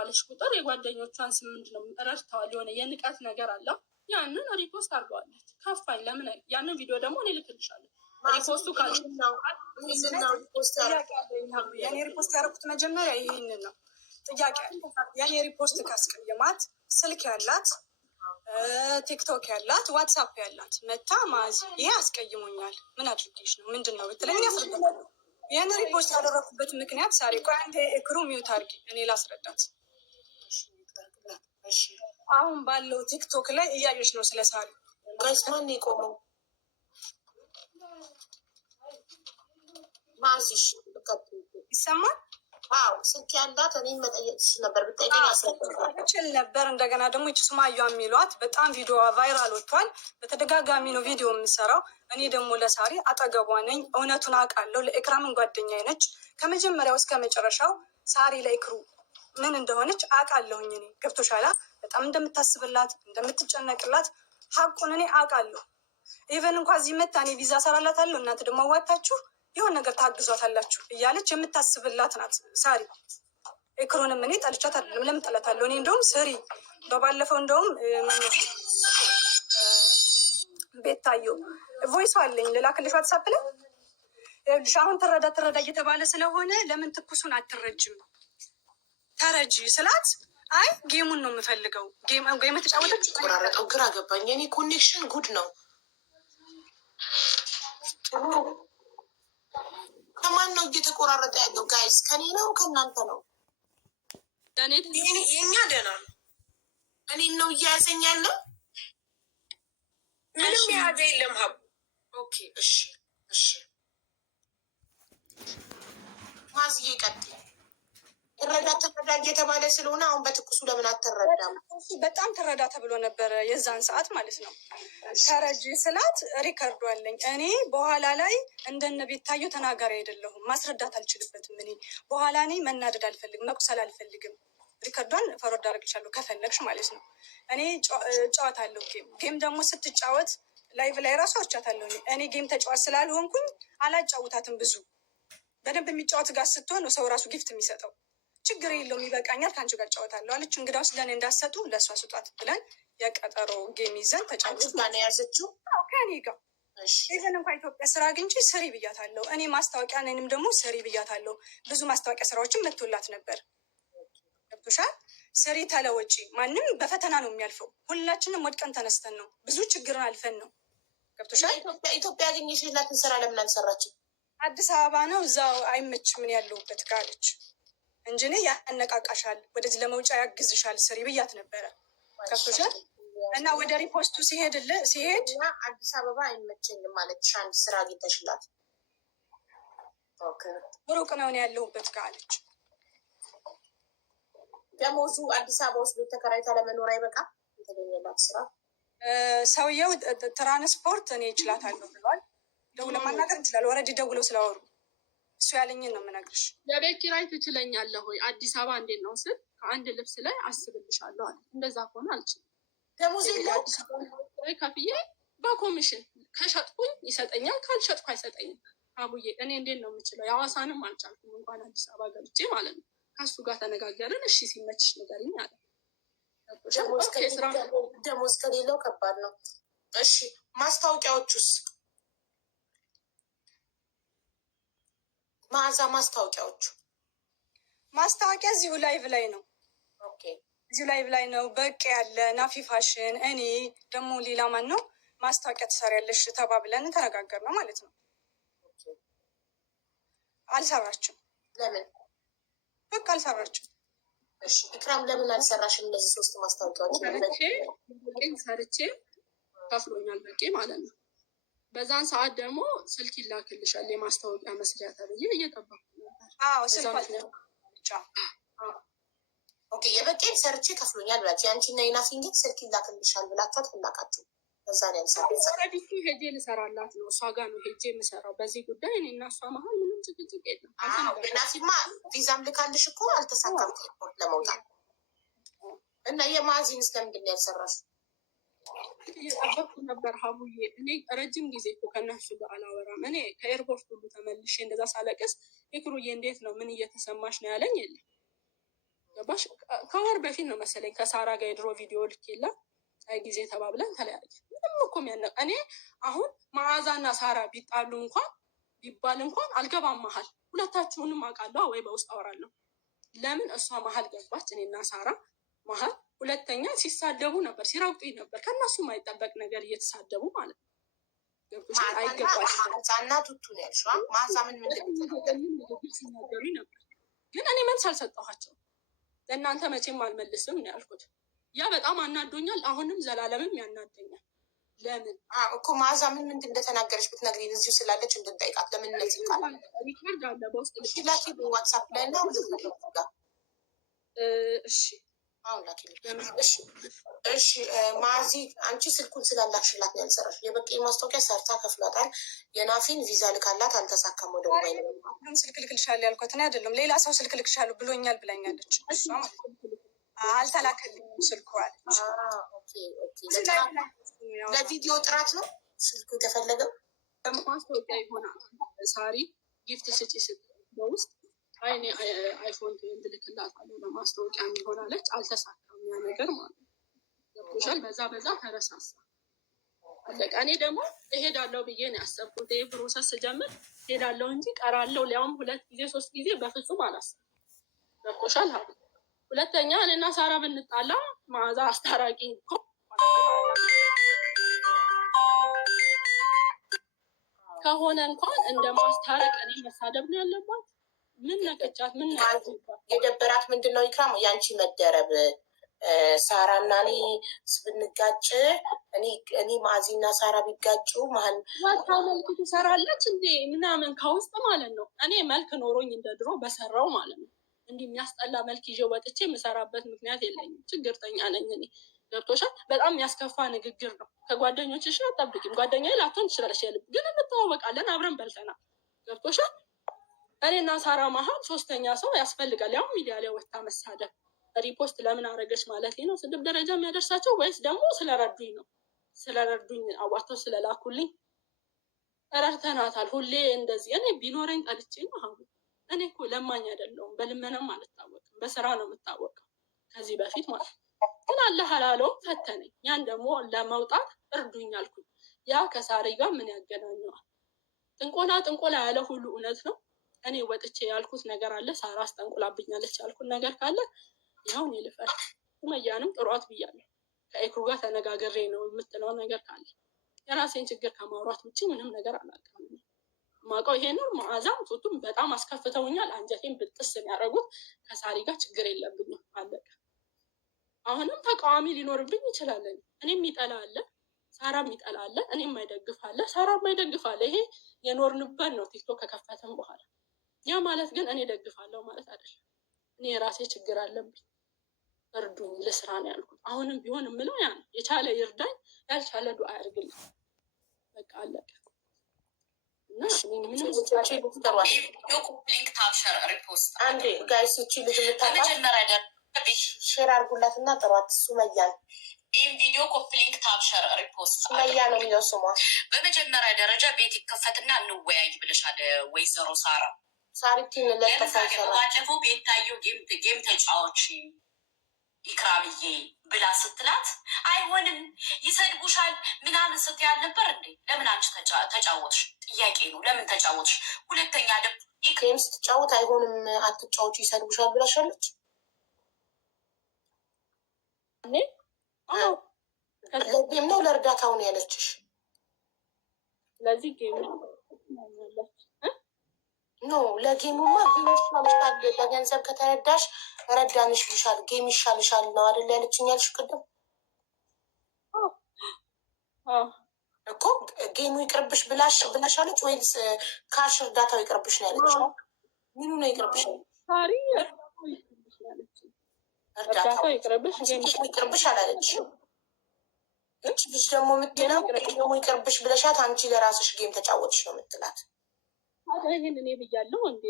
ባለሽ ቁጥር የጓደኞቿን ስም ምንድነው ረድተዋል፣ የሆነ የንቀት ነገር አለ። ያንን ሪፖስት አድርገዋለች። ከፋኝ። ለምን ያንን ቪዲዮ ደግሞ እኔ ልክልሻለሁ። ሪፖስቱ የኔ ሪፖስት ያደረኩት መጀመሪያ ይህንን ነው። ጥያቄ የኔ ሪፖስት ካስቀየማት ስልክ ያላት ቲክቶክ ያላት ዋትሳፕ ያላት መታ ማዚ ይሄ አስቀይሞኛል፣ ምን አድርጌሽ ነው ምንድን ነው ብትለኝ ያስረዳታለሁ። ይህን ሪፖስት ያደረኩበት ምክንያት ሳሪ ቆይ አንተ እክሩ ሚውት አድርጊ እኔ ላስረዳት። አሁን ባለው ቲክቶክ ላይ እያየሽ ነው ስለ ሳሪ ጋይስማን የቆመው ማዚሽ ይሰማል። አዎ ስልክ ያላት እኔ መጠየቅ ነበር ብጠይቀኝ አስረዳችል ነበር። እንደገና ደግሞ ይቺ ሱማያ የሚሏት በጣም ቪዲዮ ቫይራል ወጥቷል። በተደጋጋሚ ነው ቪዲዮ የምሰራው። እኔ ደግሞ ለሳሪ አጠገቧ ነኝ፣ እውነቱን አውቃለሁ። ለኢክራምን ጓደኛዬ ነች። ከመጀመሪያው እስከ መጨረሻው ሳሪ ለኢክሩ ምን እንደሆነች አውቃለሁኝ። እኔ ገብቶሻላ? በጣም እንደምታስብላት እንደምትጨነቅላት ሀቁን እኔ አውቃለሁ። ኢቨን እንኳ እዚህ መታ እኔ ቪዛ ሰራላታለሁ እናንተ ደግሞ አዋታችሁ የሆነ ነገር ታግዟታላችሁ እያለች የምታስብላት ናት ሳሪ። ኢክሩንም እኔ ጠልቻት አይደለም። ለምን ጠላታለሁ? እኔ እንደውም ስሪ በባለፈው እንደውም ቤታየው ቮይስ አለኝ ልላክልሽ ዋትሳፕ ላይ ይኸውልሽ። አሁን ትረዳ እየተባለ ስለሆነ ለምን ትኩሱን አትረጅም ተረጂ ስላት አይ ጌሙን ነው የምፈልገው። ጌም ተጫወተች። ቆራረጠው ግራ ገባኝ። የኔ ኮኔክሽን ጉድ ነው። ከማን ነው እየተቆራረጠ ያለው ጋይስ? ከኔ ነው ከእናንተ ነው? የኛ ደህና ነው። እኔን ነው እያያዘኝ ያለው። ምንም የያዘ የለም ሀቡ። ኦኬ እሺ ማዝዬ ቀጥይ። ትረዳ እየተባለ ስለሆነ አሁን በትኩሱ ለምን አትረዳም? በጣም ትረዳ ተብሎ ነበረ የዛን ሰዓት ማለት ነው። ተረጂ ስላት ሪከርዱ አለኝ እኔ። በኋላ ላይ እንደነ ቤታየው ተናጋሪ አይደለሁም፣ ማስረዳት አልችልበትም። እኔ በኋላ እኔ መናደድ አልፈልግም፣ መቁሰል አልፈልግም። ሪከርዷን ፈሮድ አደርግልሻለሁ ከፈለግሽ ማለት ነው። እኔ ጨዋታለሁ ጌም ደግሞ ስትጫወት ላይቭ ላይ ራሱ አውቻታለሁ። እኔ ጌም ተጫዋት ስላልሆንኩኝ አላጫውታትም። ብዙ በደንብ የሚጫወት ጋር ስትሆን ነው ሰው ራሱ ጊፍት የሚሰጠው። ችግር የለውም ይበቃኛል፣ ከአንቺ ጋር ጫወታለሁ አለች። እንግዳውስ ለእኔ እንዳሰጡ ለእሷ ስጧት ብለን የቀጠሮ ጌም ይዘን ተጫወት ያዘችው ከኔ ጋር። ይዘን እንኳ ኢትዮጵያ ስራ አግኝቼ ስሪ ብያታለሁ። እኔ ማስታወቂያ ነንም ደግሞ ስሪ ብያታለሁ። ብዙ ማስታወቂያ ስራዎችን መቶላት ነበር። ገብቶሻል? ስሪ ተለወጪ። ማንም በፈተና ነው የሚያልፈው። ሁላችንም ወድቀን ተነስተን ነው፣ ብዙ ችግርን አልፈን ነው። ገብቶሻል? ኢትዮጵያ ያገኘሽላትን ስራ ለምን አልሰራችም? አዲስ አበባ ነው እዛው አይመች ምን ያለሁበት ጋለች እንጂ እኔ ያነቃቃሻል፣ ወደዚህ ለመውጫ ያግዝሻል ስሪ ብያት ነበረ። ከፍቶሻል? እና ወደ ሪፖስቱ ሲሄድ አዲስ አበባ አይመቸኝም ማለት አንድ ስራ አግኝተሽላት ሩቅ ነው ያለሁበት ጋለች። ደሞዙ አዲስ አበባ ውስጥ ቤት ተከራይታ ለመኖር አይበቃም? የተገኘላት ስራ ሰውየው ትራንስፖርት እኔ እችላታለሁ ብሏል። ደውለው ማናገር እንችላለን። ወረዲ ደውለው ስላወሩ እሱ ያለኝን ነው የምነግርሽ። የቤት ኪራይ ትችለኛለህ ወይ አዲስ አበባ እንዴት ነው ስል ከአንድ ልብስ ላይ አስብልሻለሁ አለ። እንደዛ ከሆነ አልችልም። ደሞዝ አዲስ አበባ ከፍዬ በኮሚሽን ከሸጥኩኝ ይሰጠኛል፣ ካልሸጥኩ አይሰጠኝም። አቡዬ እኔ እንዴት ነው የምችለው? የሐዋሳንም አልቻልኩም እንኳን አዲስ አበባ ገብቼ ማለት ነው። ከሱ ጋር ተነጋገርን። እሺ ሲመችሽ ንገሪኝ አለ። ደሞዝ ከሌለው ከባድ ነው። እሺ ማስታወቂያዎቹስ? መዓዛ ማስታወቂያ እዚሁ ላይቭ ላይ ነው። እዚሁ ላይቭ ላይ ነው። በቂ ያለ ናፊ ፋሽን፣ እኔ ደግሞ ሌላ ማን ነው ማስታወቂያ ትሰሪያለሽ ተባብለን ተነጋገር ነው ማለት ነው። አልሰራችም። ለምን? በቃ አልሰራችም። ኢክራም ለምን አልሰራሽም? እነዚህ 3 ማስታወቂያዎች ሰርቼ ከፍሎኛል በቂ ማለት ነው። በዛን ሰዓት ደግሞ ስልክ ይላክልሻል የማስታወቂያ መስሪያ ተብዬ እየጠበኩ ነበር። ኦኬ የበቄን ሰርቼ ከፍሎኛል ብላችሁ የአንቺና የናፊን ግን ስልክ ይላክልሻል ብላችኋት ፍላቃችሁ በዛ ላይ ረዲቱ ሄጄ ልሰራላት ነው። እሷ ጋር ነው ሄጄ የምሰራው። በዚህ ጉዳይ እኔ እና እሷ መሀል ምንም ጭቅጭቅ የለም። ናፊማ ቪዛም ልካልሽ እኮ አልተሳካም ኤርፖርት ለመውጣት እና የማዚን ስለምንድን ነው ያልሰራሽው? እየጠበቅኩ ነበር ሀቡዬ። እኔ ረጅም ጊዜ እኮ ከእነሱ ጋር አላወራም። እኔ ከኤርፖርት ሁሉ ተመልሼ እንደዛ ሳለቅስ ኢክሩዬ እንዴት ነው ምን እየተሰማሽ ነው ያለኝ የለም። ገባሽ? ከወር በፊት ነው መሰለኝ ከሳራ ጋር የድሮ ቪዲዮ ልክ የለ ጊዜ ተባብለን ተለያየ። ምንም እኮ እኔ አሁን መዓዛና ሳራ ቢጣሉ እንኳን ቢባል እንኳን አልገባም መሀል። ሁለታችሁንም አውቃለሁ ወይ በውስጥ አወራለሁ። ለምን እሷ መሀል ገባች? እኔና ሳራ መሀል። ሁለተኛ ሲሳደቡ ነበር፣ ሲረግጡኝ ነበር። ከእነሱ የማይጠበቅ ነገር እየተሳደቡ ማለት ነው። ሲናገሩኝ ነበር፣ ግን እኔ መልስ አልሰጠኋቸው። ለእናንተ መቼም አልመልስም ነው ያልኩት። ያ በጣም አናዶኛል። አሁንም ዘላለምም ያናደኛል። ለምን እኮ መዓዛ ምን እንደተናገረች ብትነግሪን እዚሁ ስላለች እንድንጠይቃት። ለምን እነዚህ ቃል ሪካርድ አለ በውስጥ ላኪ ዋትሳፕ ላይ እና እሺ አሁን ላኪ። እሺ ማዚ አንቺ ስልኩን ስላላክሽላት ነው ያልሰራሽ። የበቂ ማስታወቂያ ሰርታ ከፍሏታል። የናፊን ቪዛ ልካላት አልተሳካም። ወደ ሞባይል ስልክ ልክልሻለሁ ያልኳት እኔ አይደለም ሌላ ሰው ስልክ ልክልሻለሁ ብሎኛል ብላኛለች። አልተላከልኝም ስልኩ አለች። ለቪዲዮ ጥራት ነው ስልኩ የተፈለገው። ማስታወቂያ ይሆናል። ሳሪ ጊፍት ስጪ በውስጥ አይኔ አይፎን እንድልክላታለሁ ለማስታወቂያ የሚሆናለች። አልተሳካም ያ ነገር ማለት ነው። ገብቶሻል? በዛ ተረሳሳ አለቀ። እኔ ደግሞ እሄዳለሁ ብዬ ነው ያሰብኩት። ይህ ፕሮሰስ ስጀምር ሄዳለሁ እንጂ ቀራለሁ ሊያውም 2 ጊዜ 3 ጊዜ በፍጹም አላሰብኩም። ገብቶሻል? ሁለተኛ እኔና ሳራ ብንጣላ መዓዛ አስታራቂ ከሆነ እንኳን እንደ ማስታረቅ እኔ መሳደብ ነው ያለባት። ምን ነቀቻት? ምን የደበራት ምንድን ነው? ኢክራም ያንቺ መደረብ ሳራ እና እኔ ብንጋጭ እኔ ማዚና ሳራ ቢጋጩ መሀል ዋታ መልክ ትሰራለች እንዴ ምናምን ከውስጥ ማለት ነው። እኔ መልክ ኖሮኝ እንደ ድሮ በሰራው ማለት ነው። እንዲህ የሚያስጠላ መልክ ይዤ ወጥቼ የምሰራበት ምክንያት የለኝም። ችግርተኛ ነኝ እኔ። ገብቶሻል? በጣም የሚያስከፋ ንግግር ነው። ከጓደኞችሽ አትጠብቂም። ጓደኛዬ ላትሆን ትችላለች፣ የልብ ግን እንተዋወቃለን፣ አብረን በልተናል። ገብቶሻል? እኔና ሳራ መሀል 3ኛ ሰው ያስፈልጋል። ያው ሚዲያ ላይ ወጥታ መሳደብ ሪፖስት ለምን አረገች ማለት ነው? ስድብ ደረጃ የሚያደርሳቸው ወይስ ደግሞ ስለረዱኝ ነው? ስለረዱኝ አዋተው ስለላኩልኝ ረድተናታል። ሁሌ እንደዚህ እኔ ቢኖረኝ ጠልቼ ነው። እኔ እኮ ለማኝ አይደለሁም። በልመናም አልታወቅም፣ በስራ ነው የምታወቀው ከዚህ በፊት ማለት ነው። ግን አላህ አላለውም ፈተነኝ። ያን ደግሞ ለመውጣት እርዱኝ አልኩኝ። ያ ከሳሪ ጋር ምን ያገናኘዋል? ጥንቆላ ያለ ሁሉ እውነት ነው። እኔ ወጥቼ ያልኩት ነገር አለ። ሳራ አስጠንቁላብኛለች ያልኩት ነገር ካለ ይኸውን ይልፈል። ሱመያንም ጥሯት ብያለሁ። ከኤክሩ ጋር ተነጋግሬ ነው የምትለው ነገር ካለ የራሴን ችግር ከማውራት ውጭ ምንም ነገር አላውቅም። ማውቀው ይሄ ነው። መዓዛም ቱቱም በጣም አስከፍተውኛል። አንጀቴን ብጥስ የሚያደርጉት ከሳሪ ጋር ችግር የለብኝም። አለቀ። አሁንም ተቃዋሚ ሊኖርብኝ ይችላል። እኔም ይጠላ አለ፣ ሳራም ይጠላ አለ፣ እኔም ማይደግፍ አለ፣ ሳራም ማይደግፍ አለ። ይሄ የኖርንበት ነው ቲክቶክ ከከፈተም በኋላ። ያ ማለት ግን እኔ ደግፋለሁ ማለት አይደለም። እኔ የራሴ ችግር አለብኝ። እርዱኝ ልስራ ነው ያልኩት። አሁንም ቢሆን የምለው ያ ነው። የቻለ ይርዳኝ፣ ያልቻለ ዱዓ ያድርግልኝ። በቃ አለቀ። አንዴ ጋይስ ይቺ ልጅ ሼር አድርጉላት እና ጥሯት። ሱመያን ይህም ቪዲዮ ኮፕሊንክ ታብሸር ሪፖስት ሱመያ ነው የሚለው ስሟ። በመጀመሪያ ደረጃ ቤት ይከፈትና እንወያይ ብለሻል ወይዘሮ ሳራ። ሳሪቲን ባለፈው ቤታየው ጌም ተጫዋች ኢክራምዬ ብላ ስትላት አይሆንም ይሰድቡሻል ምናምን ስትያል ነበር እንዴ? ለምን አንቺ ተጫወትሽ? ጥያቄ ነው። ለምን ተጫወትሽ? ሁለተኛ ጌም ስትጫወት አይሆንም አትጫወቹ ይሰድቡሻል ብላሻለች። ለጌም ነው ለእርዳታው ነው ያለችሽ? ስለዚህ ጌም ኖ ለጌሙማ ጌም ይሻልሻል፣ በገንዘብ ከተረዳሽ ረዳንሽ ብሻል፣ ጌም ይሻልሻል ነው አይደል ያለችኝ ያልሽ ቅድም እኮ። ጌሙ ይቅርብሽ ብላሻለች ወይስ ካሽ እርዳታው ይቅርብሽ ነው ያለች? ምኑ ነው ይቅርብሽ? እርዳታው ይቅርብሽ አላለች። እች ልጅ ደግሞ የምትለው ጌሙ ይቅርብሽ ብለሻት አንቺ ለራስሽ ጌም ተጫወትሽ ነው የምትላት። ይህን እኔ ብያለሁ እንዴ?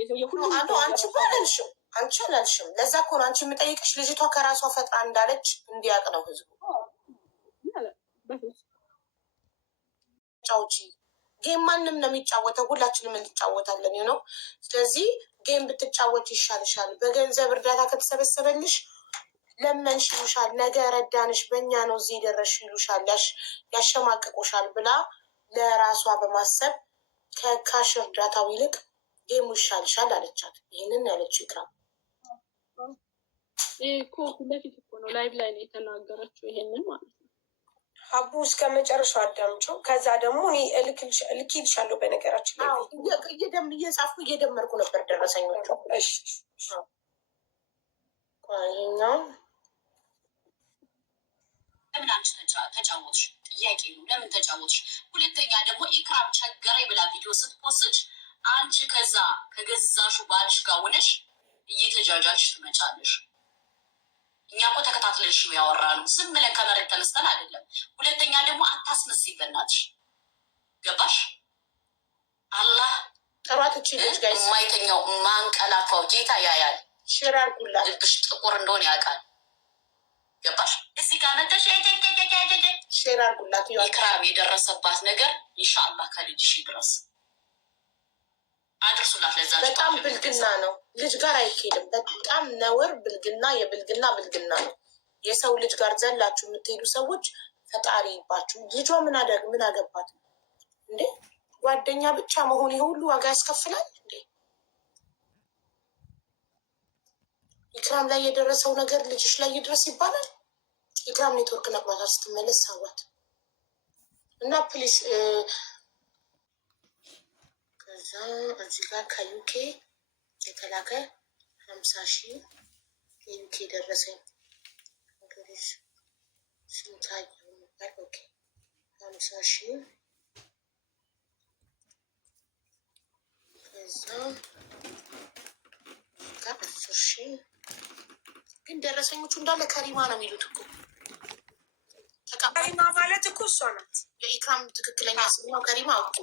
አንቺ አላልሽም። ለዛ እኮ ነው አንቺ የምጠይቅሽ። ልጅቷ ከራሷ ፈጥራ እንዳለች እንዲያውቅ ነው ህዝቡ። ጫውቺ ጌም ማንም ነው የሚጫወተው፣ ሁላችንም እንጫወታለን ነው። ስለዚህ ጌም ብትጫወች ይሻልሻል። በገንዘብ እርዳታ ከተሰበሰበልሽ ለመንሽ ይሉሻል። ነገ ረዳንሽ በእኛ ነው እዚህ ደረሽ ይሉሻል፣ ያሸማቅቁሻል ብላ ለራሷ በማሰብ ከካሽ እርዳታው ይልቅ ጌሙ ይሻልሻል አለቻት። ይህንን ያለችው ኢክራም እኮ ለፊት እኮ ነው ላይቭ ላይ ነው የተናገረችው ይሄንን ማለት ነው። አቡ እስከ መጨረሻው አዳምጪው። ከዛ ደግሞ እኔ እልክልሻለሁ። በነገራችን ላይ እየጻፍኩ እየደመርኩ ነበር ደረሰኞቹ። ይኸኛው ለምን አንቺ ተጫወትሽ? ጥያቄ ነው። ለምን ተጫወትሽ? ሁለተኛ ደግሞ ኢክራም ቸገረኝ ብላ ቪዲዮ ስትፖስች አንቺ ከዛ ከገዛሹ ባልሽ ጋር ሆነሽ እየተጃጃልሽ ትመጫለሽ። እኛ እኮ ተከታትለሽ ነው ያወራነው፣ ዝም ብለን ከመሬት ተነስተን አይደለም። ሁለተኛ ደግሞ አታስመስይ በእናትሽ፣ ገባሽ? አላህ ጥሯት እቺ ልጅ ጋር የማይተኛው ማንቀላፋው ጌታ ያያል። ሽራር ጉላ ልብሽ ጥቁር እንደሆነ ያውቃል። ገባሽ? እዚህ ጋር መጠሽ ሽራር ጉላት ኢክራም የደረሰባት ነገር ኢንሻአላህ ከልጅሽ ድረስ አድርሱላት። ለዛ በጣም ብልግና ነው። ልጅ ጋር አይኬድም። በጣም ነውር ብልግና፣ የብልግና ብልግና ነው። የሰው ልጅ ጋር ዘላችሁ የምትሄዱ ሰዎች ፈጣሪ ይባችሁ። ልጇ ምን አገባት እንዴ? ጓደኛ ብቻ መሆን የሁሉ ዋጋ ያስከፍላል እንዴ? ኢክራም ላይ የደረሰው ነገር ልጅሽ ላይ ይድረስ ይባላል። ኢክራም ኔትወርክ ነቅሏታል። ስትመለስ ሳዋት እና ፕሊስ ከዛ እዚህ ጋር ከዩኬ የተላከ 50,000 የዩኬ ደረሰኝ እንግዲህ ስንታየው ነበር። ኦኬ 50,000 ከዛ ጋር 10,000 ግን ደረሰኞቹ እንዳለ ከሪማ ነው የሚሉት እኮ። ከሪማ ማለት እኮ እሷ ናት። የኢክራም ትክክለኛ ስም ነው ከሪማ እኮ።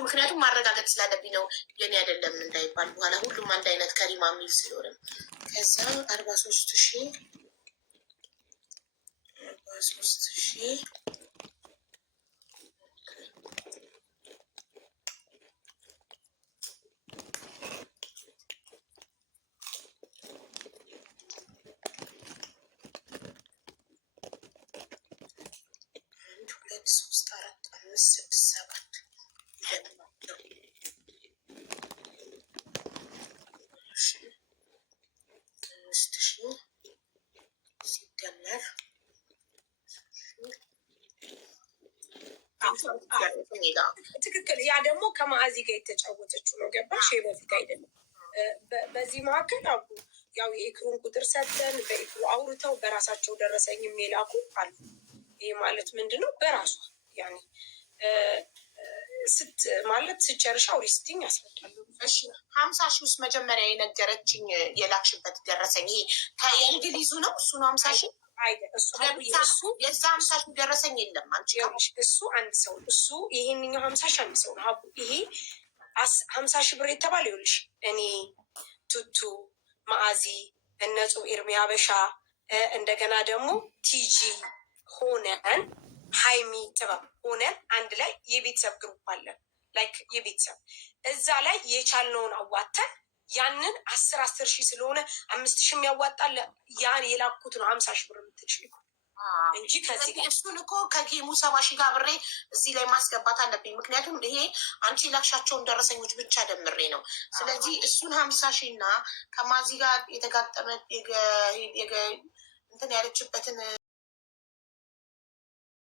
ምክንያቱም ማረጋገጥ ስላለብኝ ነው የኔ አይደለም እንዳይባል በኋላ ሁሉም አንድ አይነት ከሪማ የሚል ስለሆነ። ከዛ 43,000 3 4 5 6 7 5,000 ሲደመር ትክክል። ያ ደግሞ ከማዕዚ ጋር የተጫወተችው ነው። ገባሽ? በፊት አይደለም። በዚህ መካከል አቡ ያው የኢክሩን ቁጥር ሰጥተን በኢክሩ አውርተው በራሳቸው ደረሰኝ የሚላኩ አሉ። ይህ ማለት ምንድን ነው? በራሷ ያኔ ማለት ስጨርሻ ሪስቲኝ ያስረዳሉ። እሺ 50,000 ውስጥ መጀመሪያ የነገረችኝ የላክሽበት ደረሰኝ ይሄ ከእንግሊዙ ነው። እሱ ነው 50,000 እሱ የዛ 50,000 ደረሰኝ የለም። አንቺ እሱ አንድ ሰው እሱ ይሄንኛው 50,000 አንድ ሰው ነው። ሀቡ ይሄ 50,000 ብር የተባለ ይኸውልሽ፣ እኔ ቱቱ ማዕዚ እነጹ ኤርሚ ሀበሻ እንደገና ደግሞ ቲጂ ሆነን ሀይሚ ጥበብ ሆነን አንድ ላይ የቤተሰብ ግሩፕ አለን። ላይክ የቤተሰብ እዛ ላይ የቻልነውን አዋተን ያንን 10,000 ስለሆነ 5,000 ያዋጣል። ያን የላኩት ነው 50,000 ብር የምትችል እንጂ ከዚህ እሱን እኮ ከጌሙ 70,000 ጋር ብሬ እዚህ ላይ ማስገባት አለብኝ። ምክንያቱም ይሄ አንቺ ላክሻቸውን ደረሰኞች ብቻ ደምሬ ነው። ስለዚህ እሱን 50,000 እና ከማዚ ጋር የተጋጠመ እንትን ያለችበትን